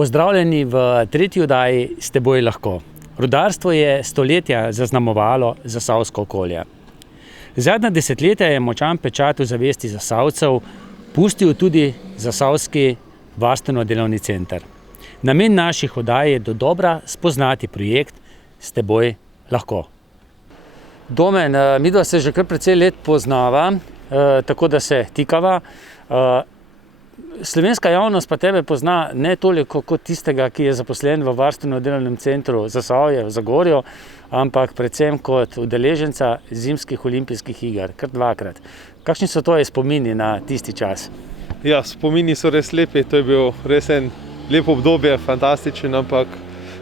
Pozdravljeni v tretji oddaji S teboj lahko. Rudarstvo je stoletja zaznamovalo zasavsko okolje. Zadnja desetletja je močan pečat v zavesti Zasavcev pustil tudi Zasavski varstveno-delovni center. Namen naših oddaj je dodobra spoznati projekt S teboj lahko. Domen, midva se že kar precej let poznava, tako da se tikava. Slovenska javnost pa tebe pozna ne toliko kot tistega, ki je zaposlen v varstveno-delovnem centru Zasavje v Zagorju, ampak predvsem kot udeleženca zimskih olimpijskih iger, kar dvakrat. Kakšni so tvoji spomini na tisti čas? Ja, spomini so res lepi, to je bil res en lep obdobje, fantastičen, ampak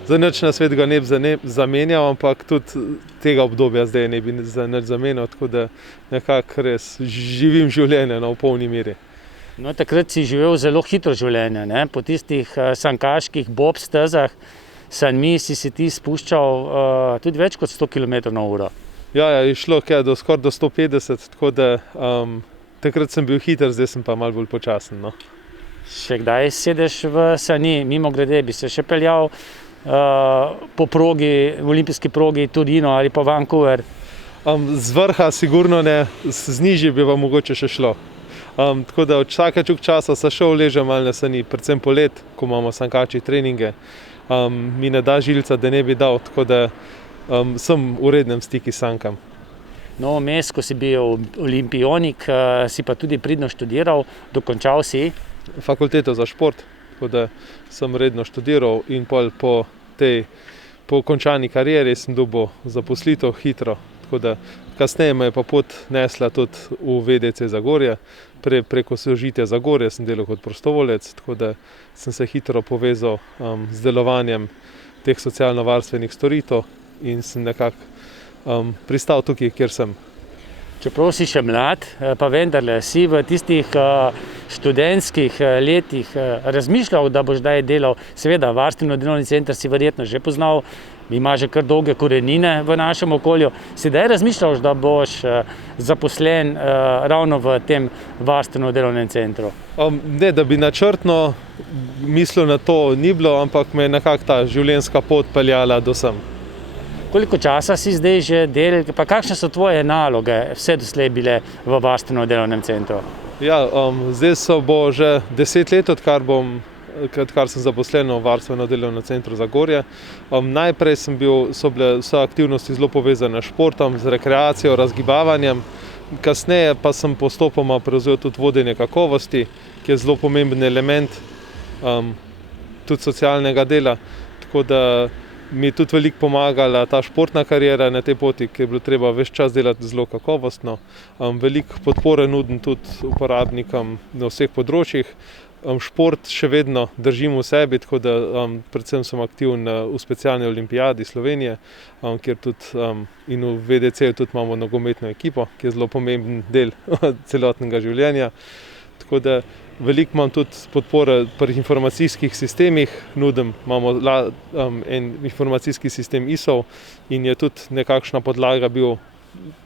za nič na svet ga ne bi zamenjal, ampak tudi tega obdobja zdaj ne bi za nič zamenjal, tako da nekako res živim življenje v polni meri. No, takrat si živel zelo hitro življenje, ne? Po tistih sankaških bob stezah sanmi si ti spuščal tudi več kot 100 km/h. Ja, je šlo skoraj do 150, tako da takrat sem bil hiter, zdaj sem pa malo bolj počasen. No. Še kdaj sedeš v sani? Mimogrede, bi se še peljal po progi, olimpijski progi Torino ali pa Vancouver? Z vrha sigurno ne, z nižje bi pa mogoče še šlo. Tako da od vsake časa se šel ležem malo na sani, predvsem polet, ko imamo sankači treninge. Mi ne da žilca, da ne bi dal, tako da sem v rednem stiku s sankam. No, vmes, ko si bil olimpionik, si pa tudi pridno študiral, dokončal si? Fakulteto za šport, tako da sem redno študiral in po končani karieri sem dobil zaposlitev hitro, tako da kasneje me je pa pot nesla tudi v VDC Zagorje. Preko Sožitja Zagorje sem delal kot prostovoljec, tako da sem se hitro povezal z delovanjem teh socialno-varstvenih storitev in sem nekako pristal tukaj, kjer sem. Čeprav si še mlad, pa vendarle si v tistih študentskih letih razmišljal, da boš zdaj delal, seveda varstveno-delovni center si verjetno že poznal, ima že kar dolge korenine v našem okolju. Si kdaj razmišljal, da boš zaposlen ravno v tem varstveno-delovnem centru? Ne, da bi načrtno mislil na to ni bilo, ampak me je nekako ta življenjska pot peljala do sem. Koliko časa si zdaj že delal, pa kakšne so tvoje naloge vse doslej bile v varstveno-delovnem centru? Ja, zdaj bo že 10 let, odkar sem zaposlen v varstveno-delovnem centru Zagorje. Najprej so bile vse aktivnosti zelo povezane s športom, z rekreacijo, razgibavanjem. Kasneje pa sem postopoma prevzel tudi vodenje kakovosti, ki je zelo pomemben element tudi socialnega dela. Tako da mi je tudi veliko pomagala ta športna kariera na tej poti, ki je bilo treba ves čas delati zelo kakovostno. Veliko podpore nudim tudi uporabnikom na vseh področjih. Šport še vedno držim v sebi, tako da predvsem sem aktiven v specialni olimpijadi Slovenije, kjer tudi in v VDC tudi imamo nogometno ekipo, ki je zelo pomemben del celotnega življenja. Tako da veliko imam tudi podpore pri informacijskih sistemih, imamo en informacijski sistem ISO in je tudi nekakšna podlaga bil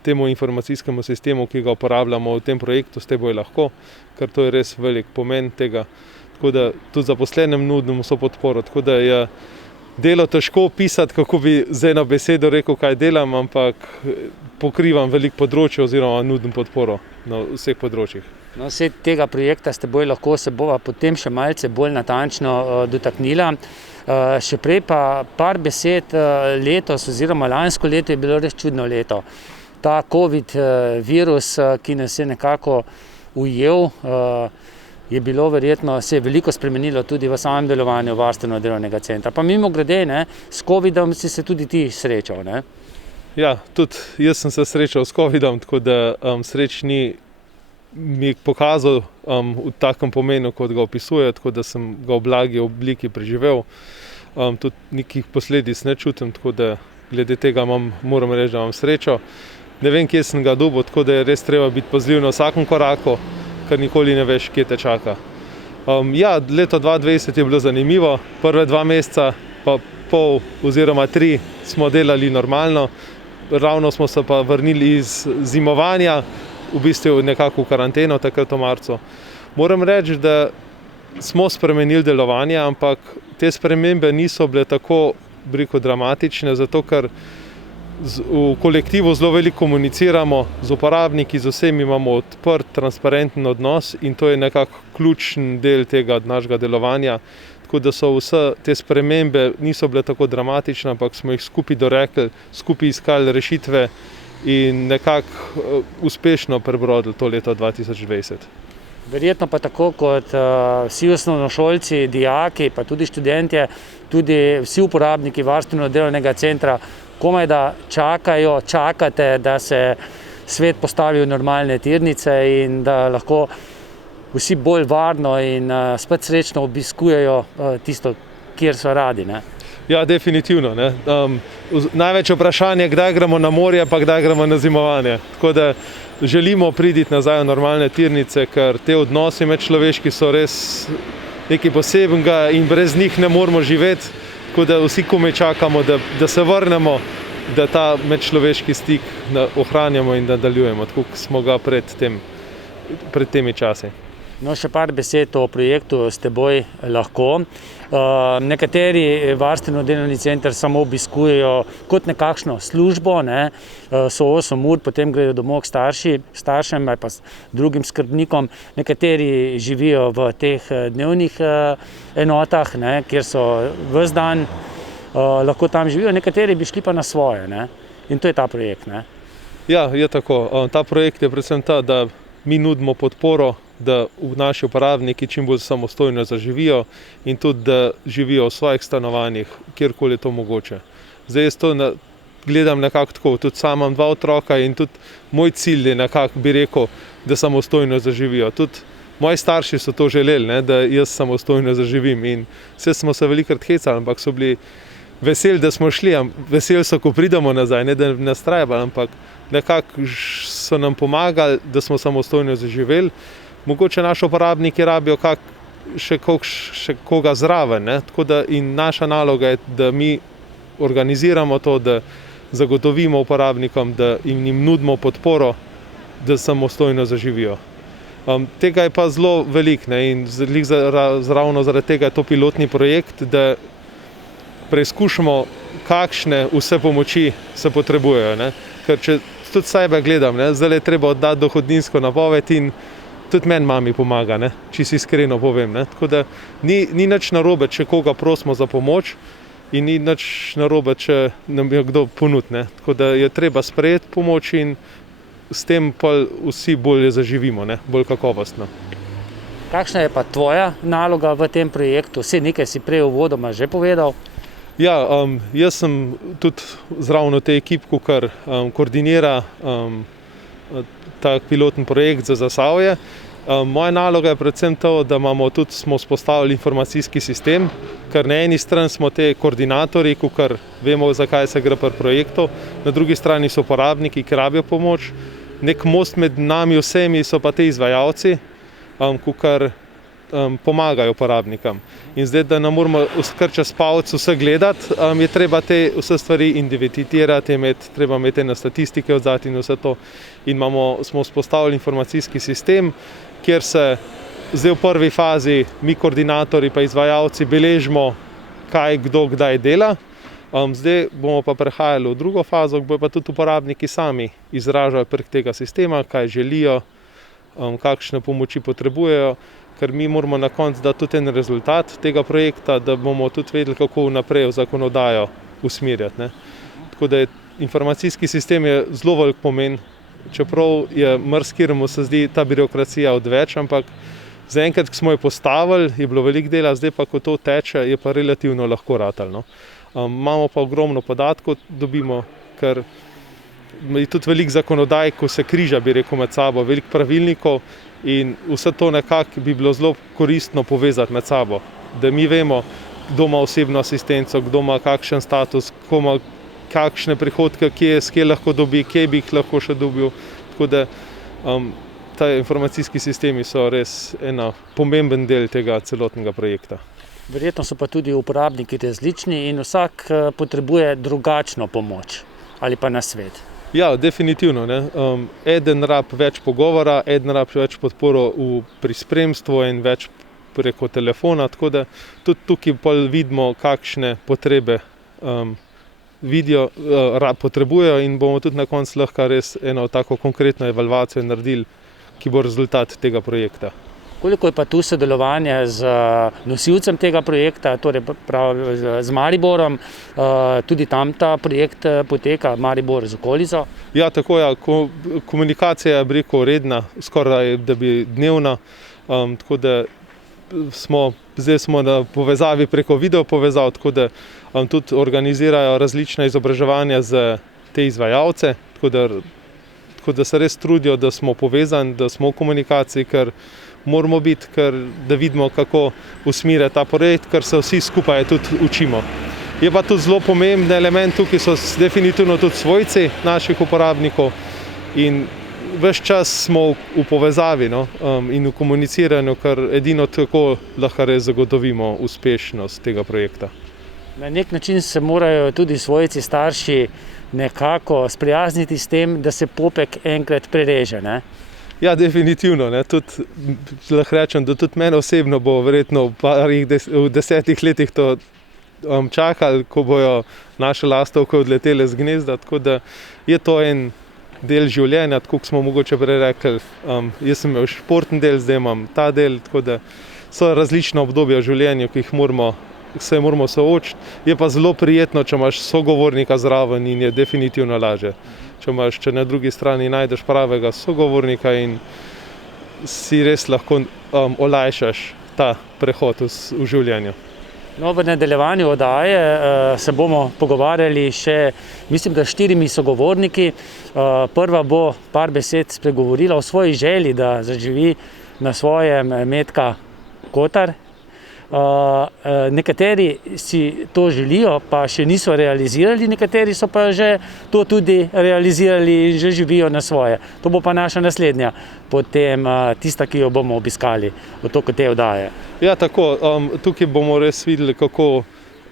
temu informacijskemu sistemu, ki ga uporabljamo v tem projektu S teboj lahko, ker to je res velik pomen tega. Tako da tudi zaposlenem nudim vso podporo, tako da je delo težko opisati, kako bi z eno besedo rekel, kaj delam, ampak pokrivam veliko področje oziroma nudim podporo na vseh področjih. No, vse tega projekta S teboj lahko se bova potem še malce bolj natančno dotaknila. Še prej pa par besed, letos oziroma lansko leto je bilo res čudno leto. Ta COVID virus, ki nas je nekako ujel, je bilo verjetno, se je veliko spremenilo tudi v samem delovanju varstveno-delovnega centra. Pa mimogrede, s COVIDom si se tudi ti srečal, ne? Ja, tudi jaz sem se srečal s COVIDom, tako da srečni mi je pokazal v takem pomenu, kot ga opisuje, tako da sem ga v blagi obliki preživel. Tudi nekih posledic ne čutim, tako da glede tega moram reči, da imam srečo. Ne vem, kje sem ga dobil, tako da je res treba biti pazljiv na vsakem koraku, ker nikoli ne veš, kje te čaka. Ja, leto 2020 je bilo zanimivo, prve 2 meseca, pa pol oziroma 3 smo delali normalno, ravno smo se pa vrnili iz zimovanja, v bistvu nekako v karanteno, takrat v marcu. Moram reči, da smo spremenili delovanje, ampak te spremembe niso bile tako, bi rekel, dramatične, zato ker v kolektivu zelo veliko komuniciramo z uporabniki, z vsemi imamo odprt, transparenten odnos in to je nekako ključen del tega našega delovanja. Tako da so vse te spremembe niso bile tako dramatične, ampak smo jih skupaj dorekli, skupaj iskali rešitve in nekako uspešno prebrodili to leto 2020. Verjetno pa tako kot vsi osnovnošolci, dijaki, pa tudi študentje, tudi vsi uporabniki varstveno-delovnega centra komaj da čakate, da se svet postavi v normalne tirnice in da lahko vsi bolj varno in spet srečno obiskujejo tisto, kjer so radi. Ne? Ja, definitivno. Ne. Največ vprašanje, kdaj gremo na morje, pa kdaj gremo na zimovanje. Tako da želimo priti nazaj v normalne tirnice, ker te odnosi medčloveški so res nekaj posebnega in brez njih ne moremo živeti. Tako da vsi komaj čakamo, da se vrnemo, da ta medčloveški stik ohranjamo in nadaljujemo, tako kot smo ga pred temi časi. No, še par besed o projektu S teboj lahko. Nekateri varstveno-delovni center samo obiskujejo kot nekakšno službo, ne? So 8 ur, potem gredo domov k staršem ali pa drugim skrbnikom. Nekateri živijo v teh dnevnih enotah, ne? Kjer so ves dan, lahko tam živijo, nekateri bi šli pa na svoje. Ne? In to je ta projekt. Ne? Ja, je tako. Ta projekt je predvsem ta, da mi nudimo podporo, da naši uporabniki čim bolj samostojno zaživijo in tudi, da živijo v svojih stanovanjih, kjerkoli je to mogoče. Zdaj jaz to gledam nekako tako, tudi sam imam 2 otroka in tudi moj cilj je nekako, bi rekel, da samostojno zaživijo. Tudi moji starši so to želeli, ne, da jaz samostojno zaživim in vse smo se velikokrat hecali, ampak so bili veseli, da smo šli, veseli so, ko pridemo nazaj, ne da nas trajbali, ampak nekako so nam pomagali, da smo samostojno zaživeli. Mogoče naši uporabniki rabijo še koga zraven, ne? Tako da in naša naloga je, da mi organiziramo to, da zagotovimo uporabnikom, da jim nudimo podporo, da samostojno zaživijo. Tega je pa zelo veliko, ne? In ravno zaradi tega je to pilotni projekt, da preizkušamo, kakšne vse pomoči se potrebujejo. Ne? Ker če tudi sebe gledam, ne? Zdaj je treba oddati dohodninsko napoved in tudi meni mami pomaga, ne? Če si iskreno povem. Ne? Tako da ni nič narobe, če koga prosimo za pomoč in ni nič narobe, če nam jo kdo ponudi. Ne? Tako da je treba sprejeti pomoč in s tem pa vsi bolje zaživimo, ne? Bolj kakovostno. Kakšna je pa tvoja naloga v tem projektu? Vse nekaj si prej uvodoma že povedal. Ja, jaz sem tudi zraven v tej ekipi, kar koordinira ta pilotni projekt za Zasavje. Moja naloga je predvsem to, da smo vzpostavili informacijski sistem, ker na eni strani smo te koordinatorji, kar vemo, zakaj se gre pri projektu, na drugi strani so uporabniki, ki rabijo pomoč. Nek most med nami vsemi so pa te izvajalci, kar pomagajo uporabnikom. In zdaj, da ne moramo kar čez palec vse gledati, je treba te vse stvari identificirati, treba imeti na statistike odzati in vse to. In smo vzpostavili informacijski sistem, kjer se zdaj v prvi fazi mi koordinatorji pa izvajalci beležimo, kaj kdo kdaj dela. Zdaj bomo pa prehajali v drugo fazo, ko bodo pa tudi uporabniki sami izražali prek tega sistema, kaj želijo, kakšne pomoči potrebujejo, ker mi moramo na koncu dati tudi en rezultat tega projekta, da bomo tudi vedeli, kako naprej v zakonodajo usmerjati. Ne. Tako da informacijski sistem je zelo velik pomen, čeprav je marsikatemu se zdi ta birokracija odveč, ampak zaenkrat, ko smo jo postavili, je bilo veliko dela, zdaj pa, ko to teče, je pa relativno lahko ratalo. Imamo pa ogromno podatkov, dobimo, ker je tudi veliko zakonodaj, ko se križa, bi rekel, med sabo, veliko pravilnikov in vse to nekako bi bilo zelo koristno povezati med sabo, da mi vemo, kdo ima osebno asistenco, kdo ima kakšen status, kdo ima kakšne prihodke, kje lahko dobi, kje bi jih lahko še dobil. Tako da ta informacijski sistemi so res ena pomemben del tega celotnega projekta. Verjetno so pa tudi uporabniki različni in vsak potrebuje drugačno pomoč ali pa nasvet. Ja, definitivno. Ne. Eden rab več pogovora, eden rab več podporo pri spremstvu in več preko telefona, tako da tudi tukaj pol vidimo, kakšne potrebe potrebujejo in bomo tudi na koncu lahko res eno tako konkretno evalvacijo naredili, ki bo rezultat tega projekta. Koliko je pa tu sodelovanje z nosilcem tega projekta, torej z Mariborom, tudi tam ta projekt poteka, Maribor z okolico? Ja, tako je. Komunikacija je, bi rekel, redna, skoraj da bi dnevna, tako da zdaj smo na povezavi preko video povezav, tako da tudi organizirajo različna izobraževanja za te izvajalce, tako da se res trudijo, da smo povezani, da smo v komunikaciji, ker moramo biti, da vidimo, kako usmerja ta projekt, ker se vsi skupaj tudi učimo. Je pa tudi zelo pomemben element, tukaj so definitivno tudi svojci naših uporabnikov in ves čas smo v povezavi in v komuniciranju, ker edino tako lahko res zagotovimo uspešnost tega projekta. Na nek način se morajo tudi svojci, starši nekako sprijazniti s tem, da se popek enkrat prereže, ne? Ja, definitivno. Tudi lahko rečem, da tudi mene osebno bo verjetno v 10 letih to čakali, ko bojo naše lastovke odletele z gnezda, tako da je to en del življenja, tako kot smo mogoče prej rekli. Jaz sem imel športni del, zdaj imam ta del, tako da so različna obdobja v življenju, ki se moramo soočiti. Je pa zelo prijetno, če imaš sogovornika zraven in je definitivno lažje. Če na drugi strani najdeš pravega sogovornika in si res lahko olajšaš ta prehod v življenju. No, v nadaljevanju oddaje se bomo pogovarjali še, mislim, da 4 sogovorniki. Prva bo par besed spregovorila o svoji želji, da zaživi na svojem Metka Kotar. Nekateri si to želijo, pa še niso realizirali, nekateri so pa že to tudi realizirali in že živijo na svoje. To bo pa naša naslednja, potem tista, ki jo bomo obiskali v toku te oddaje. Ja, tako. Tukaj bomo res videli, kako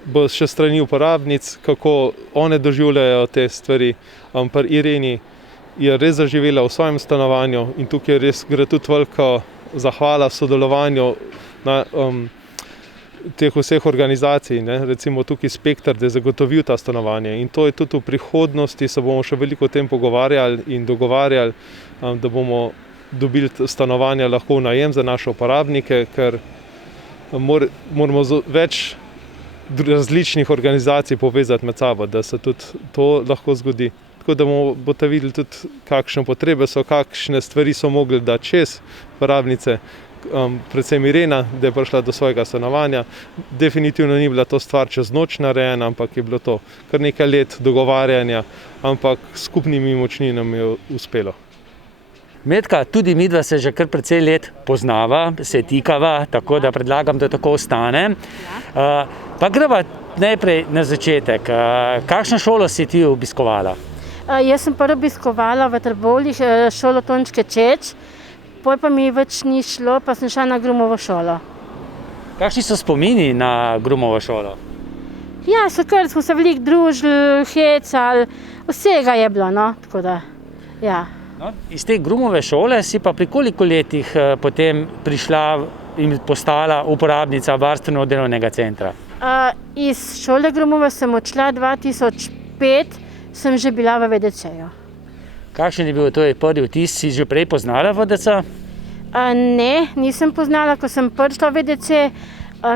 bo še strani uporabnic, kako one doživljajo te stvari. Pri Ireni je res zaživela v svojem stanovanju in tukaj res gre tudi velika zahvala sodelovanju na teh vseh organizacij, recimo tukaj Spekter, da je zagotovil ta stanovanje. In to je tudi v prihodnosti, se bomo še veliko o tem pogovarjali in dogovarjali, da bomo dobili stanovanja lahko v najem za naše uporabnike, ker moramo več različnih organizacij povezati med sabo, da se tudi to lahko zgodi. Tako da boste videli tudi, kakšne potrebe so, kakšne stvari so mogli dati čez uporabnice, predvsem Irena, da je prišla do svojega stanovanja. Definitivno ni bila to stvar čez noč narejena, ampak je bilo to kar nekaj let dogovarjanja, ampak skupnimi močmi nam je uspelo. Metka, tudi midva se že kar precej let poznava, se tikava, tako da predlagam, da tako ostane. Pa greva najprej na začetek. Kakšno šolo si ti obiskovala? Jaz sem prvo obiskovala v Trbovljah šolo Tončke Čeč, poj pa mi več ni šlo, pa sem šla na Grumovo šolo. Kakšni so spomini na Grumovo šolo? Ja, smo se veliko družili, hecali, vsega je bilo, tako da, ja. No, iz te Grumove šole si pa pri koliko letih potem prišla in postala uporabnica varstveno-delovnega centra? Iz šole Grumove sem odšla 2005, sem že bila v VDC-ju. Kakšen je bil tvoj prvi vtis? Si že prej poznala VDC? Ne, nisem poznala, ko sem prišla v VDC.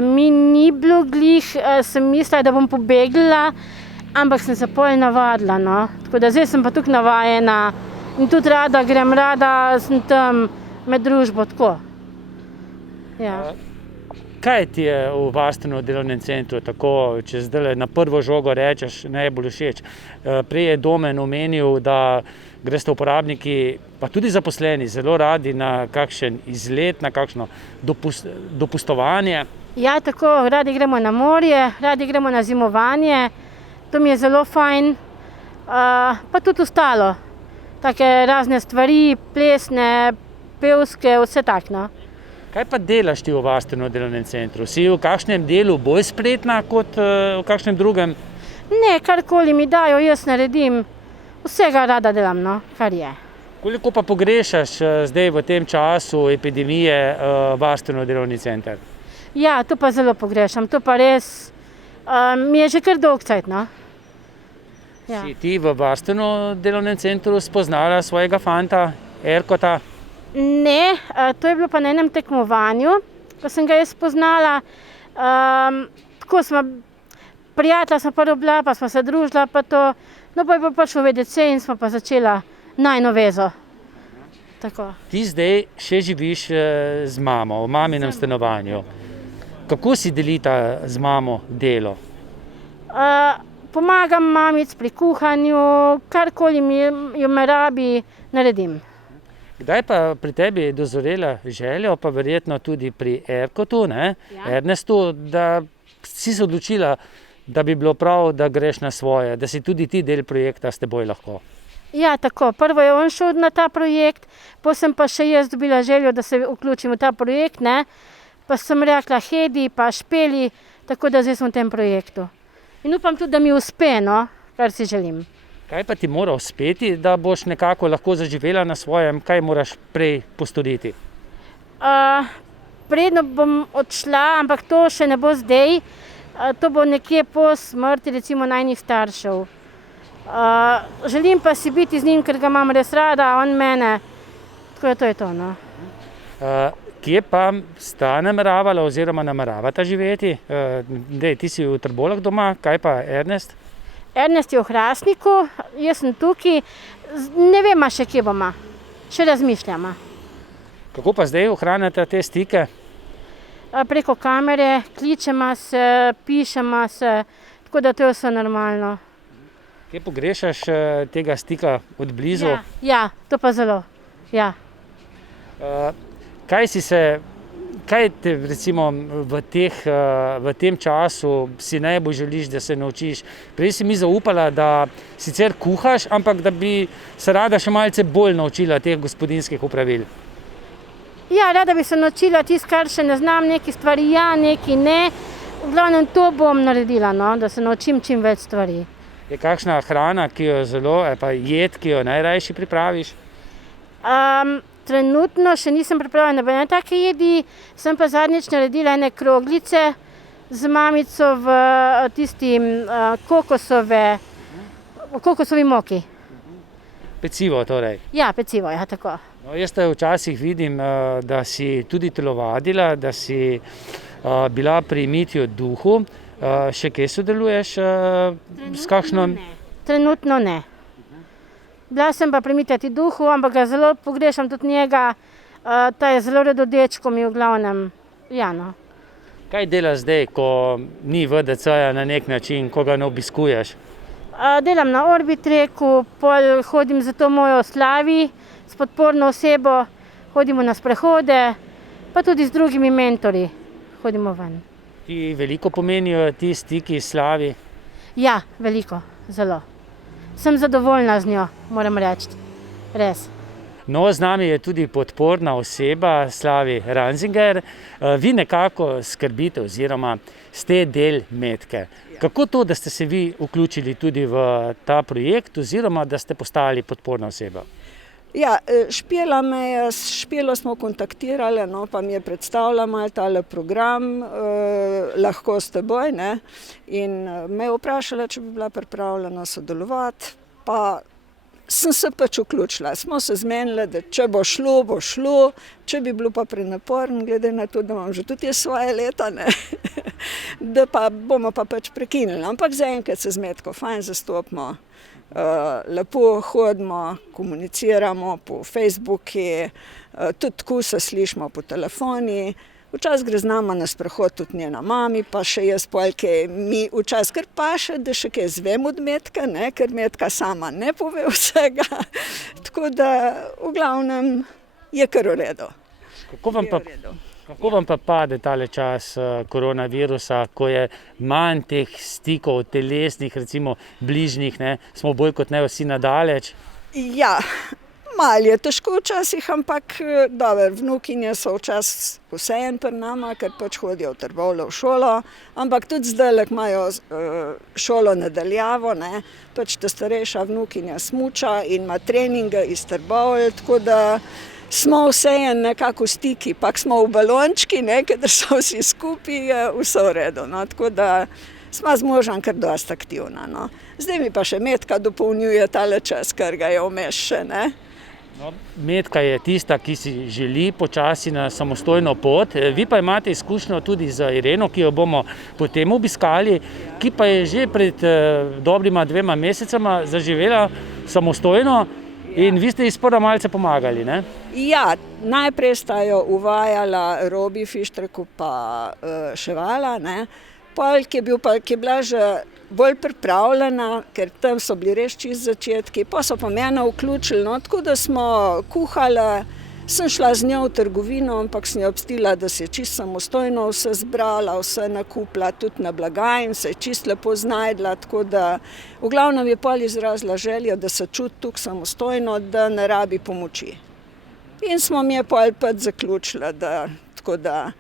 Mi ni bilo glih, sem mislila, da bom pobegla, ampak sem se pol navadila. Tako da zdaj sem pa tukaj navajena in tudi rada sem tam med družbo, tako. Ja. Kaj ti je v varstveno-delovnem centru tako, če zdaj na prvo žogo rečeš, najbolj všeč? Prej je Domen omenil, da greste uporabniki, pa tudi zaposleni, zelo radi na kakšen izlet, na kakšno dopustovanje. Ja, tako, radi gremo na morje, radi gremo na zimovanje, to mi je zelo fajn, pa tudi ostalo. Take razne stvari, plesne, pevske, vse tako. Kaj pa delaš ti v varstveno-delovnem centru? Si v kakšnem delu bolj spretna kot v kakšnem drugem? Ne, karkoli mi dajo, jaz naredim. Vsega rada delam, kar je. Koliko pa pogrešaš zdaj v tem času epidemije varstveno-delovni center? Ja, to pa zelo pogrešam, to pa res mi je že kar dolg cajt, no. Ja. Si ti v varstveno delovnem centru spoznala svojega fanta, Erkota? Ne, to je bilo pa na enem tekmovanju, ko sem ga jaz spoznala. Tako smo, prijatelja smo prvo bila, pa smo se družila, pa to. No, pa je pa prišel VDC in smo pa začela najino vezo. Tako. Ti zdaj še živiš z mamo, v maminem stanovanju. Kako si delita z mamo delo? Pomagam mamici pri kuhanju, karkoli jo me rabi, naredim. Kdaj pa pri tebi je dozorela želja, pa verjetno tudi pri Erkotu, ne? Ja. Ernestu, da si se odločila, da bi bilo prav, da greš na svoje, da si tudi ti del projekta s teboj lahko? Ja, tako. Prvo je on šel na ta projekt, potem sem pa še jaz dobila željo, da se vključim v ta projekt, ne. Pa sem rekla Hedi, pa Špeli, tako da zdaj sem v tem projektu. In upam tudi, da mi uspe, no, kar si želim. Kaj pa ti mora uspeti, da boš nekako lahko zaživela na svojem, kaj moraš prej postoriti? Predno bom odšla, ampak to še ne bo zdaj. To bo nekje po smrti, recimo najnih staršev. Želim pa si biti z njim, ker ga imam res rada, on mene. Tako da to je to, no. Kje pa sta nameravala oziroma nameravata živeti? Ti si v Trbolah doma, kaj pa Ernest? Ernest je v Hrastniku, jaz sem tukaj. Ne vem še, kje bomo. Še razmišljamo. Kako pa zdaj ohranjate te stike? Preko kamere, kličemo se, pišemo se, tako da to je vse normalno. Kje pogrešaš tega stika od blizu? Ja, to pa zelo, ja. Kaj te recimo v tem času si najbolj želiš, da se naučiš? Prej si mi zaupala, da sicer kuhaš, ampak da bi se rada še malce bolj naučila teh gospodinjskih opravil. Ja, rada bi se naučila tisto, kar še ne znam, neki stvari ja, neki ne. V glavnem to bom naredila, no, da se naučim čim več stvari. Je kakšna hrana, ki jo zelo, pa jed, ki jo najrajši pripraviš? Trenutno še nisem pripravila nobene take jedi, sem pa zadnjič naredila ene kroglice z mamico v kokosovi moki. Pecivo torej? Ja, pecivo, ja, tako. No, jaz te včasih vidim, da si tudi telovadila, da si bila pri Mitju Duhu. Še kje sodeluješ s kakšno? Trenutno ne. Bila sem pa pri Mitju Duhu, ampak ga zelo pogrešam tudi njega. Ta je zelo redo dečko mi v glavnem. Ja, no. Kaj delaš zdaj, ko ni VDC-ja na nek način, ko ga ne obiskuješ? Delam na Orbitreku, pol hodim za to mojo Slavi s podporno osebo, hodimo na sprehode, pa tudi z drugimi mentorji hodimo ven. Ti veliko pomenijo ti stiki Slavi? Ja, veliko, zelo. Sem zadovoljna z njo, moram reči, res. No, z nami je tudi podporna oseba Slavi Ranzinger. Vi nekako skrbite oziroma ste del Metke. Kako to, da ste se vi vključili tudi v ta projekt oziroma da ste postali podporna oseba? Ja, Špelo smo kontaktirali, no, pa mi je predstavila malo tale program, lahko s teboj, ne, in me je vprašala, če bi bila pripravljena sodelovati, pa sem se pač vključila. Smo se zmenili, da če bo šlo, če bi bilo pa prenaporno, glede na to, da imam že tudi svoje leta, ne, da pa bomo pa pač prekinili. Ampak zaenkrat se z Metko fajn zastopimo. Lepo hodimo, komuniciramo po Facebooku, tudi tako se slišimo po telefoni. Včasih gre z nama na sprehod tudi njena mami, pa še jaz polke mi včasih kar paše, da še kaj zvem od Metke, ne, ker Metka sama ne pove vsega. Tako da v glavnem je kar v redu. Kako vam pa pade tale čas koronavirusa, ko je manj teh stikov telesnih, recimo bližnjih, ne? Smo bolj kot ne vsi nadaleč? Ja, Malo je težko včasih, ampak dobro, vnukinje so včasih vseeno pri nama, ker pač hodijo v Trbovlje v šolo, ampak tudi zdaj imajo šolo nadaljavo, ne, pač ta starejša vnukinja smuča in ima treninge iz Trbovlj, tako da smo vseeno nekako v stiki, pa smo v balončki, ne, ker so vsi skupaj, vse v redu, no, tako da smo z možem kar dosti aktivna, no. Zdaj mi pa še Metka dopolnjuje tale čas, ker ga je vmes še, ne. No, Metka je tista, ki si želi počasi na samostojno pot. Vi pa imate izkušnjo tudi z Ireno, ki jo bomo potem obiskali, ki pa je že pred dobrima 2 mesecema zaživela samostojno in vi ste ji sprva malce pomagali, ne? Ja, najprej sta jo uvajala Robi Fištreku pa Ševala, ne. Pol, ki je bila že bolj pripravljena, ker tam so bili res čisto začetki, pa so pa mene vključili, no, tako da smo kuhali, sem šla z njo v trgovino, ampak sem jo obstila, da se je čisto samostojno vse zbrala, vse nakupila, tudi na blagajn, se je čisto lepo znajdla, tako da v glavnem je pol izrazila željo, da se čuti tukaj samostojno, da ne rabi pomoči. In smo mi je pol pač zaključila, da, tako da,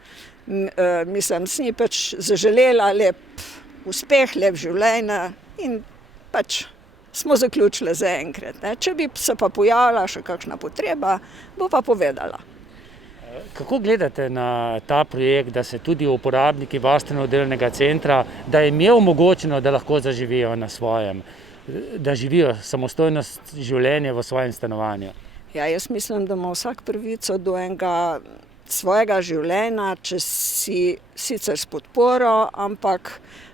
mislim, sem ji pač zaželela lep uspeh, lep življenje in pač smo zaključili zaenkrat, ne. Če bi se pa pojavila še kakšna potreba, bo pa povedala. Kako gledate na ta projekt, da se tudi uporabniki varstveno-delnega centra, da jim je omogočeno, da lahko zaživijo na svojem, da živijo samostojno življenje v svojem stanovanju? Ja, jaz mislim, da ima vsak pravico do enega svojega življenja, če si sicer s podporo, ampak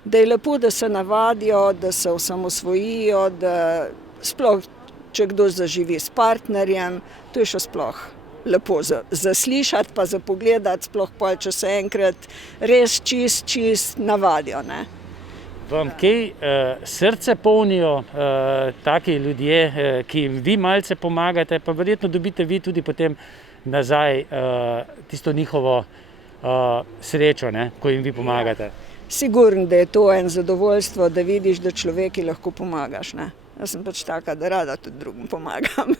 da je lepo, da se navadijo, da se osamosvojijo, da sploh, če kdo zaživi s partnerjem, to je še sploh lepo za slišati pa za pogledati, sploh pol, če se enkrat res čist navadijo, ne. Vam kaj srce polnijo taki ljudje, ki jim vi malce pomagate, pa verjetno dobite vi tudi potem nazaj tisto njihovo srečo, ne, ko jim vi pomagate. Sigurno, da je to en zadovoljstvo, da vidiš, da človeki lahko pomagaš, ne. Jaz sem pač taka, da rada tudi drugim pomagam.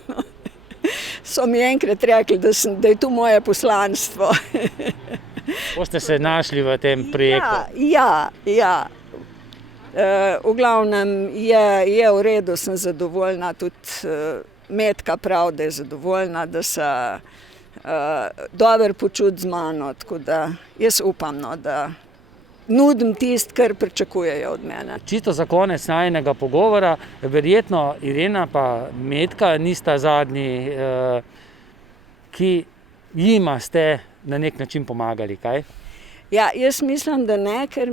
So mi enkrat rekli, da je to moje poslanstvo. Ko ste se našli v tem projektu? Ja. V glavnem je v redu, sem zadovoljna, tudi Metka prav, da je zadovoljna, da se dobro počuti z mano, tako da jaz upam, no, da nudim tisto, kar pričakujejo od mene. Čisto za konec najinega pogovora, verjetno Irena pa Metka nista zadnji, ki jima ste na nek način pomagali, kaj? Ja, jaz mislim, da ne, ker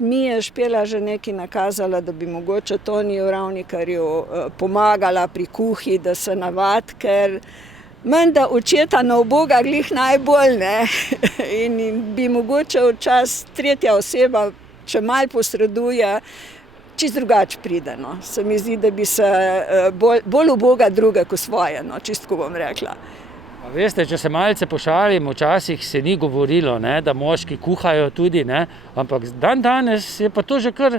mi je Špela že nekaj nakazala, da bi mogoče Toniju Ravnikarju pomagala pri kuhi, da se navadi, ker menda očeta na uboga glih najbolj, ne. In bi mogoče včasih tretja oseba, če malo posreduje, čisto drugače pride, no. Se mi zdi, da bi se bolj uboga druge kot svoje, no, čisto ko bom rekla. Veste, če se malce pošalim, včasih se ni govorilo, ne, da moški kuhajo tudi, ne, ampak danes je pa to že kar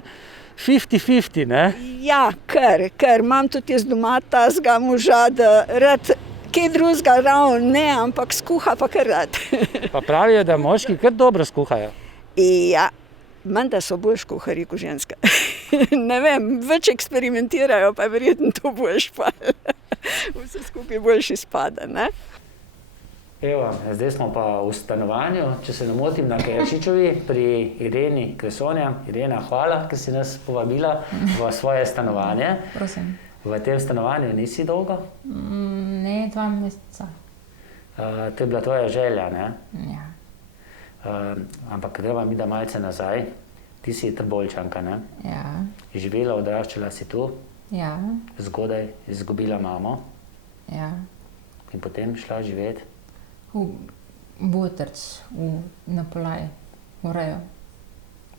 50-50, ne? Ja, ker imam tudi jaz doma tazga moža, da rad kaj drugega ravno ne, ampak skuha pa kar rad. Pa pravijo, da moški kar dobro skuhajo. Ja, menda so boljši kuharji kot ženske. Ne vem, več eksperimentirajo, pa verjetno to boljš pa. Vse skupaj boljš izpada, ne? Evo, zdaj smo pa v stanovanju, če se ne motim, na Kerešičevi pri Ireni Kresonja. Irena, hvala, ker si nas povabila v svoje stanovanje. Prosim. V tem stanovanju nisi dolgo? Ne, 2 meseca. To je bila tvoja želja, ne? Ja. Ampak greva mi da malce nazaj. Ti si Trboveljčanka, ne? Ja. Živela, odraščala si tu? Ja. Zgodaj izgubila mamo? Ja. In potem šla živeti? V Botrc, na Polaj, v Rejo.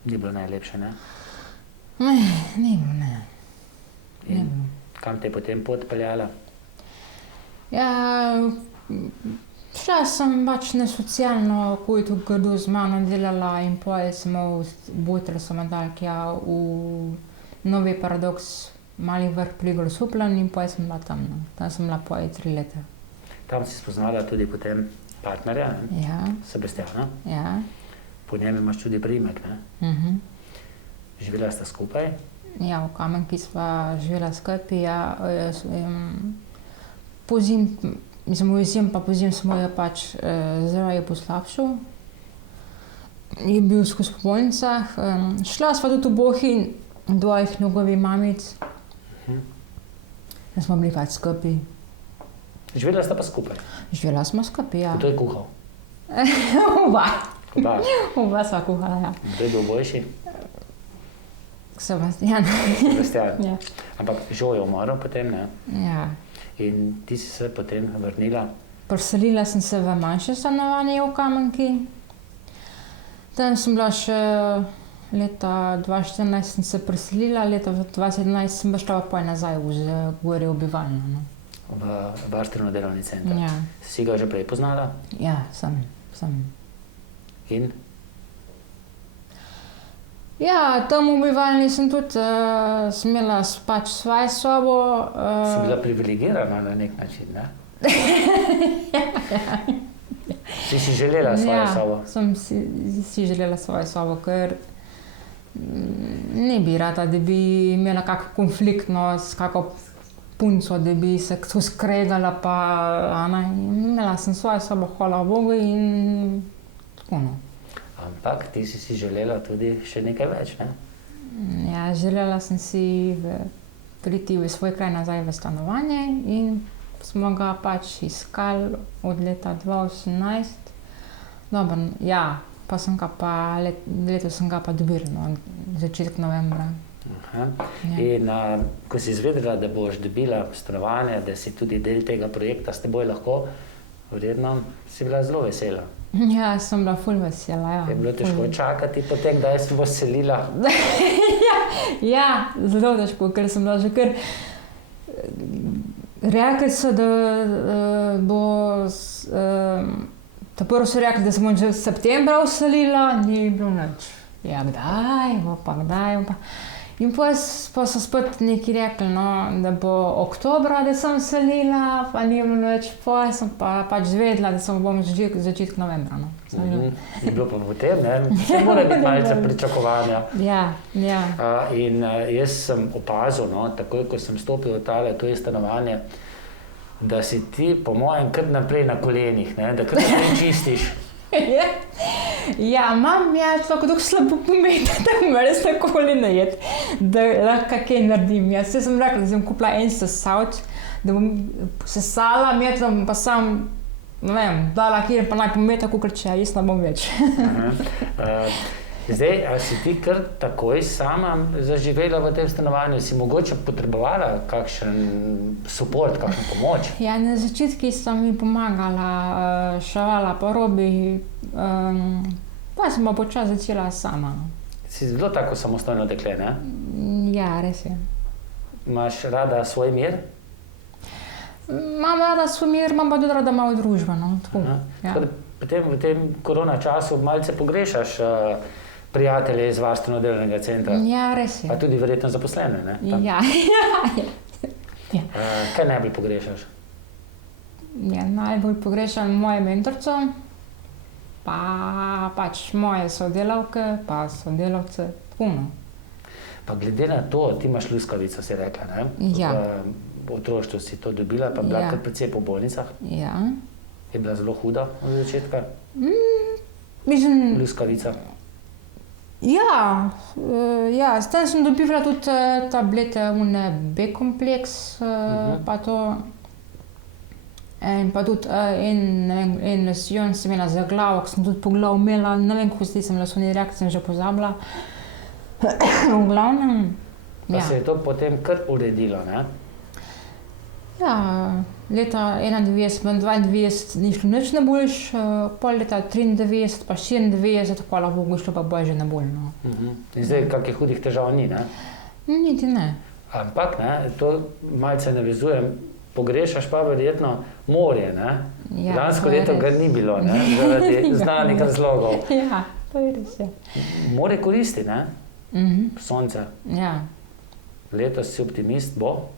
Ni bilo najlepše, ne? Ni bilo, ne. In kam te je potem pot peljala? Ja, šla sem pač na socialno, ko je tu grdo z mano delala in potem sem v Botrcu sem dal v Novi Paradoks Mali vrh pri Grosupljem in potem sem bila tam. No. Tam sem bila poje 3 leta. Tam si spoznala tudi potem partnerja, ne? Ja, Sebastiana. ja. Po njem imaš tudi priimek, ne? Živela sta skupaj. Ja, v Kamenki sva živela skupaj, ja. Pozim, mislim, v jesen pa pozim smo jo pač zdravje poslabšal. Je bil skozi po bolnicah. Šla sva tudi v Bohi, dvojih njegovih mamic. Da smo bili pač skupaj. Živela sta pa skupaj. Živela smo skupaj, ja. Kdo je kuhal? Oba. Oba. Oba sva kuhala, ja. Kdo je bil boljši? Sebastian. Sebastian. Ja. Ampak žal je umrl potem, ne? Ja. In ti si se potem vrnila. Preselila sem se v manjše stanovanje v Kamenki. Tam sem bila še leta 2014 sem se preselila, leta 2017 sem pa šla pa nazaj v Zgorje v bivalno. No. V varstveno delovni center. Ja. Si ga že prej poznala? Ja, sem. In? Ja, tam v bivalni sem tudi smela pač svojo sobo. Si bila privilegirana na nek način, ne? Si si želela svojo sobo? Ja, sem si želela svojo sobo, ker ne bi rada, da bi imela kak konflikt s kako punco, da bi se to skregala, pa imela sem svojo sobo, hvala Bogu in tako no. Ampak ti si želela tudi še nekaj več, ne? Ja, želela sem si priti v svoj kraj nazaj v stanovanje in smo ga pač iskali od leta 2018. Dobro, ja, pa sem ga pa, letos sem ga pa dobila, no, začetek novembra. Aha. Ja. In ko si izvedela, da boš dobila stanovanje, da si tudi del tega projekta s teboj lahko, verjetno si bila zelo vesela. Ja, sem bila ful vesela, ja. Je bilo težko čakati potem, kdaj se boš selila? Ja, zelo težko, ker sem bila že kar... Rekli so, da bo... Prvo so rekli, da se bom že v septembra vselila, ni bilo nič. Ja, kdaj pa. In pa so spet neki rekli, no, da bo oktobra, da sem vselila, pa ni bilo nič. Pa sem pa pač zvedela, da sem bom začetek novembra, no. Je bilo pa potem, ne? Se mora biti malce pričakovanja. Ja. In jaz sem opazil, no, takoj, ko sem stopil v to je stanovanje, da si ti, po mojem, kar naprej na kolenih, ne? Da kar naprej čistiš. Ja, imam tako tako slabo pometa, da me res takoli najet, da lahko kaj naredim. Jaz sem rekla, da sem kupila en sesalč, da bom sesala, metom pa sam, ne vem, dala kjer pa naj pometa, kakor če, jaz ne bom več. Zdaj, a si ti kar takoj sama zaživela v tem stanovanju? Si mogoče potrebovala kakšen suport, kakšno pomoč? Ja, na začetku sem mi pomagala, šavala po robi, pa sem pa počasi začela sama. Si zelo tako samostojno dekle, ne? Ja, res je. Imaš rada svoj mir? Imam rada svoj mir, imam pa tudi rada malo družbo, no, tako. Ja. Potem v tem korona času malce pogrešaš prijatelje iz varstveno delovnega centra. Ja, res je. Pa tudi verjetno zaposlene, ne? Ja. Kaj najbolj pogrešaš? Ja, najbolj pogrešam moje mentorco, pa pač moje sodelavke, pa sodelavce, tako no. Pa glede na to, ti imaš luskavico, si rekla, ne? Ja. V otroštvu si to dobila, pa bila kar precej po bolnicah. Ja. Je bila zelo huda od začetka? Mislim... Luskavica? Ja, s tem sem dobila tudi tablete B-kompleks, pa to... In pa tudi en losjon sem imela za glavo, ko sem tudi po glavu imela, ne vem, kako sem losjoni rekla, sem že pozabila. V glavnem, pa se je to potem kar uredilo, ne? Ja, leta 91, 92 ni šlo nič na boljš, pol leta 93 pa 94, hvala Bogu, šlo pa bolj že na bolj, no. In zdaj kakih hudih težav ni, ne? Niti ne. Ampak, ne, to malce navezujem, pogrešaš pa verjetno morje, ne? Ja, lansko leto ga ni bilo, ne? Zaradi znanih razlogov. Ja, to je res, ja. More koristi, ne? Sonce. Ja. Letos si optimist, bo?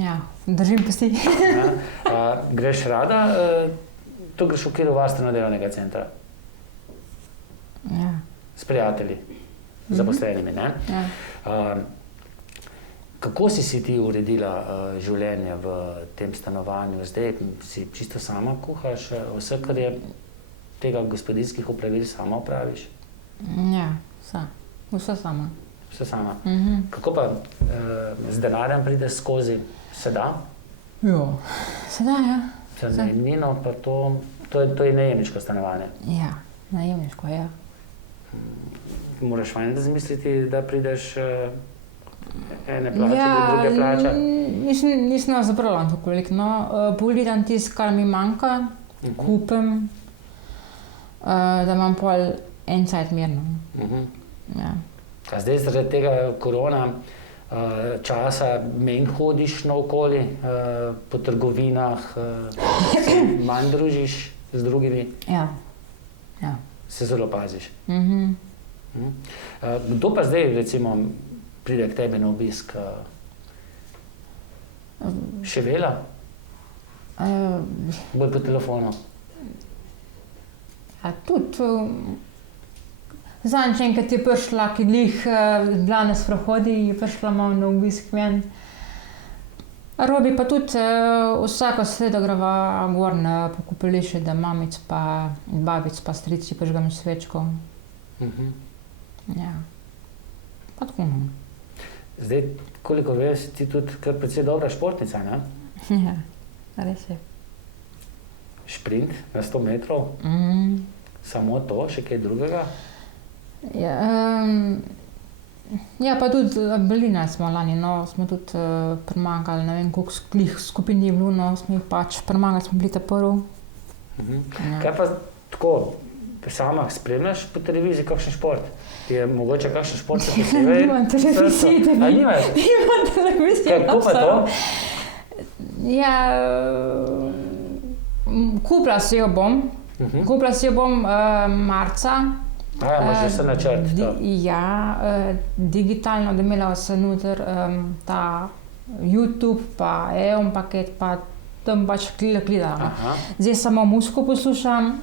Ja, držim pesti. Greš rada, tu greš v okviru varstveno-delovnega centra? Ja. S prijatelji, zaposlenimi, ne? Ja. Kako si ti uredila življenje v tem stanovanju? Zdaj si čisto sama kuhaš, vse, kar je tega gospodinjskih opravil, sama opraviš? Ja, vse sama. Vse sama. Kako pa z denarjem prideš skozi? Se da? Jo, se da, ja. Za najemnino pa to je najemniško stanovanje. Ja, najemniško, ja. Moraš fajn razmisliti, da prideš ene plače, druge plače? Nisem zapravljala toliko, no. Pogledam tisto, kar mi manjka, kupim, da imam pol en cajt mirno. Ja. A zdaj zaradi tega korona časa menj hodiš naokoli po trgovinah, manj družiš z drugimi? Ja. Se zelo paziš? Kdo pa zdaj recimo pride k tebi na obisk? Še vela? Bolj po telefonu? A tudi zadnjič enkrat je prišla, ki glih bila na sprehodi, je prišla malo na obisk ven. Robi pa tudi vsako sredo greva gor na pokopališče, da mamic pa babic pa strici prižgem svečko. Ja. Pa tako, no. Zdaj, koliko veš, ti tudi kar precej dobra športnica, ne? Ja, res je. Šprint na 100 metrov? Samo to, še kaj drugega? Ja, pa tudi Berlina smo lani, no, smo tudi premagali, ne vem, koliko skupin je bilo, no, smo jih pač premagali, smo bili ta prvi. Kaj pa tako, sama spremljaš po televiziji kakšen šport? Je mogoče kakšen šport se posebej? Nimam televizije. Nimam televizije. Kako pa to? Ja, kupila si jo bom marca. Imaš že vse načrt? Ja, digitalno, da imela se noter ta YouTube, pa EON paket, pa tam pač gledala. Zdaj samo muziko poslušam,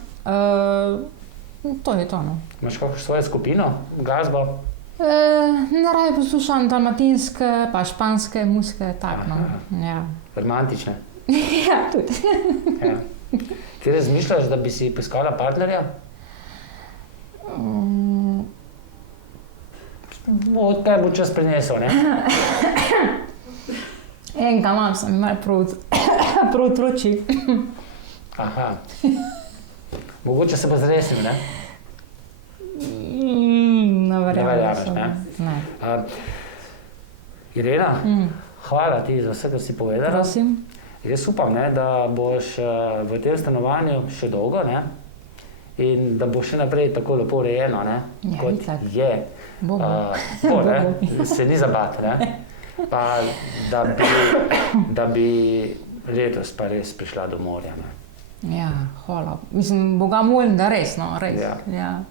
to je to, no. Imaš kakšno svojo skupino, glasbo? Najraje poslušam dalmatinske, pa španske muzike, tak, no. Ja. Romantične? Ja, tudi. Ja. Ti razmišljaš, da bi si poiskala partnerja? Kaj bo čas prinesel, ne? Enega imam, sem imel prav otroči. Aha. Mogoče se bo zresil, ne? Ne verjameš, ne? Irena, hvala ti za vse, kar si povedala. Prosim. Jaz upam, ne, da boš v tem stanovanju še dolgo, ne? In da bo še naprej tako lepo urejeno, ne? Kot je. Bo, ne? Se ni zabati, ne? Pa da bi letos pa res prišla do morja, ne? Ja, hvala. Mislim, Boga molim, da res, no, res. Ja.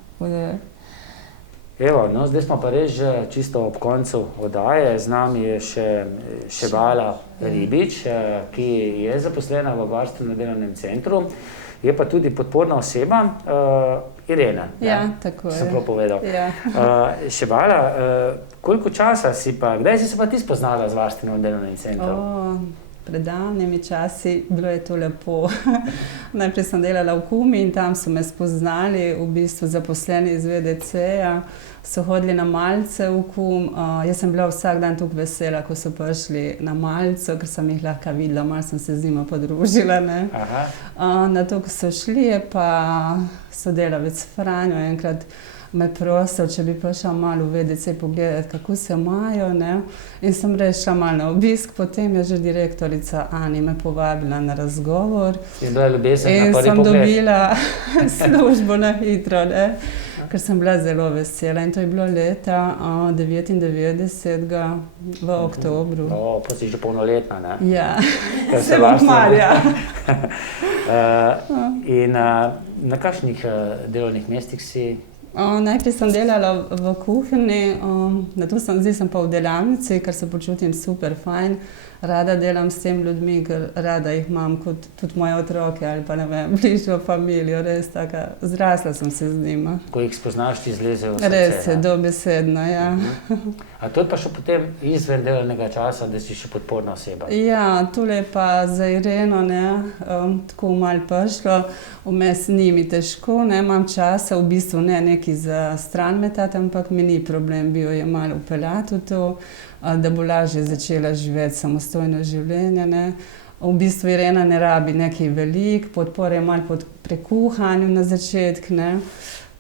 Evo, no, zdaj smo pa res že čisto ob koncu oddaje. Z nami je še Ševala Ribič, ki je zaposlena v varstveno-delovnem centru. Je pa tudi podporna oseba Irene. Ja, tako je. Sem prav povedal. Ja. Ševala, koliko časa kdaj si se pa ti spoznala z varstveno-delovnim centrom? Pred davnimi časi, bilo je to lepo. Najprej sem delala v Kumi in tam so me spoznali, v bistvu zaposleni iz VDC-ja. So hodili na malce v Kum. Jaz sem bila vsak dan tukaj vesela, ko so prišli na malco, ker sem jih lahko videla, malo sem se z njima podružila, ne. Na to, ko so šli, je pa sodelavec Franjo enkrat me prosil, če bi prišla malo v VDC pogledati, kako se imajo, ne. In sem rešla malo na obisk, potem je že direktorica Ani me povabila na razgovor. In bila je ljubezen na prvi pogled. In sem dobila službo na hitro, ne. Ker sem bila zelo vesela in to je bilo leta 99. v oktobru. Pa si že polnoletna, ne? Ja, se bom marja. In na kakšnih delovnih mestih si Najprej sem delala v kuhinji, zdaj sem pa v delavnici, ker se počutim super fajn. Rada delam s temi ljudmi, ker rada jih imam kot tudi moje otroke ali pa ne vem, bližnjo familijo, res taka, zrasla sem se z njima. Ko jih spoznaš, ti zlezejo v srce. Res je, dobesedno, ja. A to je pa še potem izven delovnega časa, da si še podporna oseba? Ja, tole je pa za Ireno, ne, tako malo prišlo, vmes ni mi težko, ne, imam časa, v bistvu ne neki za stran metati, ampak mi ni problem bil je malo vpeljati v to, da bo lažje začela živeti samostojno življenje, ne. V bistvu Irena ne rabi nekaj veliko, podpore je malo pri kuhanju na začetku, ne.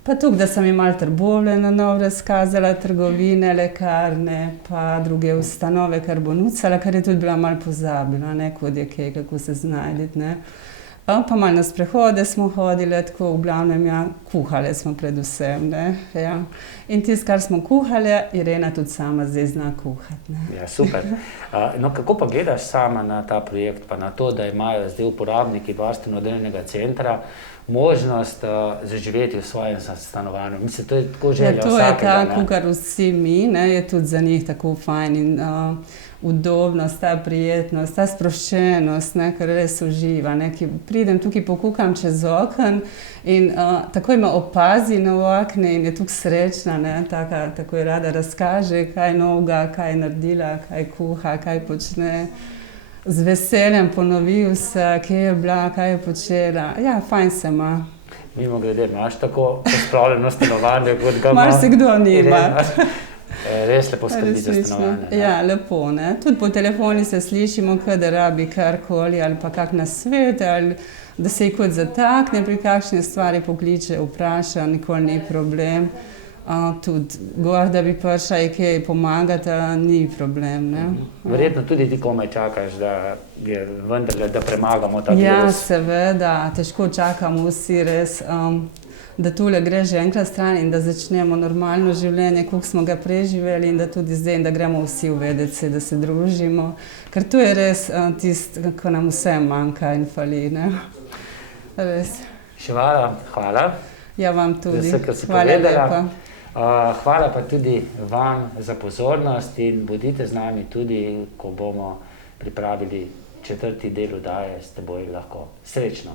Pa tukaj, da sem ji malo Trbovlje na novo razkazala, trgovine, lekarne, pa druge ustanove, kar bo nucala, kar je tudi bila malo pozabila, ne, kod je kaj, kako se znajditi, ne. Pa malo na sprehode smo hodile, tako v glavnem, ja, kuhale smo predvsem, ne, ja. In tisto, kar smo kuhale, Irena tudi sama zdaj zna kuhati, ne. Ja, super. No, kako pa gledaš sama na ta projekt, pa na to, da imajo zdaj uporabniki varstveno-delovnega centra možnost zaživeti v svojem stanovanju? Mislim, to je tako želja vsakega, ne? Ja, to je tako, kar vsi mi, ne, je tudi za njih tako fajn in udobnost, ta prijetnost, ta sproščenost, ne, ker res uživa, ne, ki pridem tukaj, pokukam čez okno in takoj me opazi na okne in je tukaj srečna, ne, tako je rada razkaže, kaj novega, kaj je naredila, kaj kuha, kaj počne. Z veseljem ponovi vse, kje je bila, kaj je počela. Ja, fajn se ima. Mimogrede, imaš tako pospravljeno stanovanje, kot ga ima? Marsikdo nima. Res lepo skrbi za stanovanje. Ja, lepo, ne. Tudi po telefoni se slišimo, da rabi karkoli ali pa kak nasvet, ali da se ji kot zatakne pri kakšni stvari, pokliče, vpraša, nikoli ni problem. Tudi gor, da bi prišla ji kaj pomagati, ni problem, ne. Verjetno tudi ti komaj čakaš, da je vendarle, da premagamo ta virus. Ja, seveda, težko čakamo vsi res, da tule gre že enkrat stran in da začnemo normalno življenje, koliko smo ga preživeli in da tudi zdaj, da gremo vsi v VDC, da se družimo, ker to je res tisto, ko nam vse manjka in fali, ne. Res. Šivala, hvala. Ja, vam tudi. Za vse, kar si Hvala povedala. lepa. Hvala pa tudi vam za pozornost in bodite z nami tudi, ko bomo pripravili 4. del oddaje S teboj lahko. Srečno!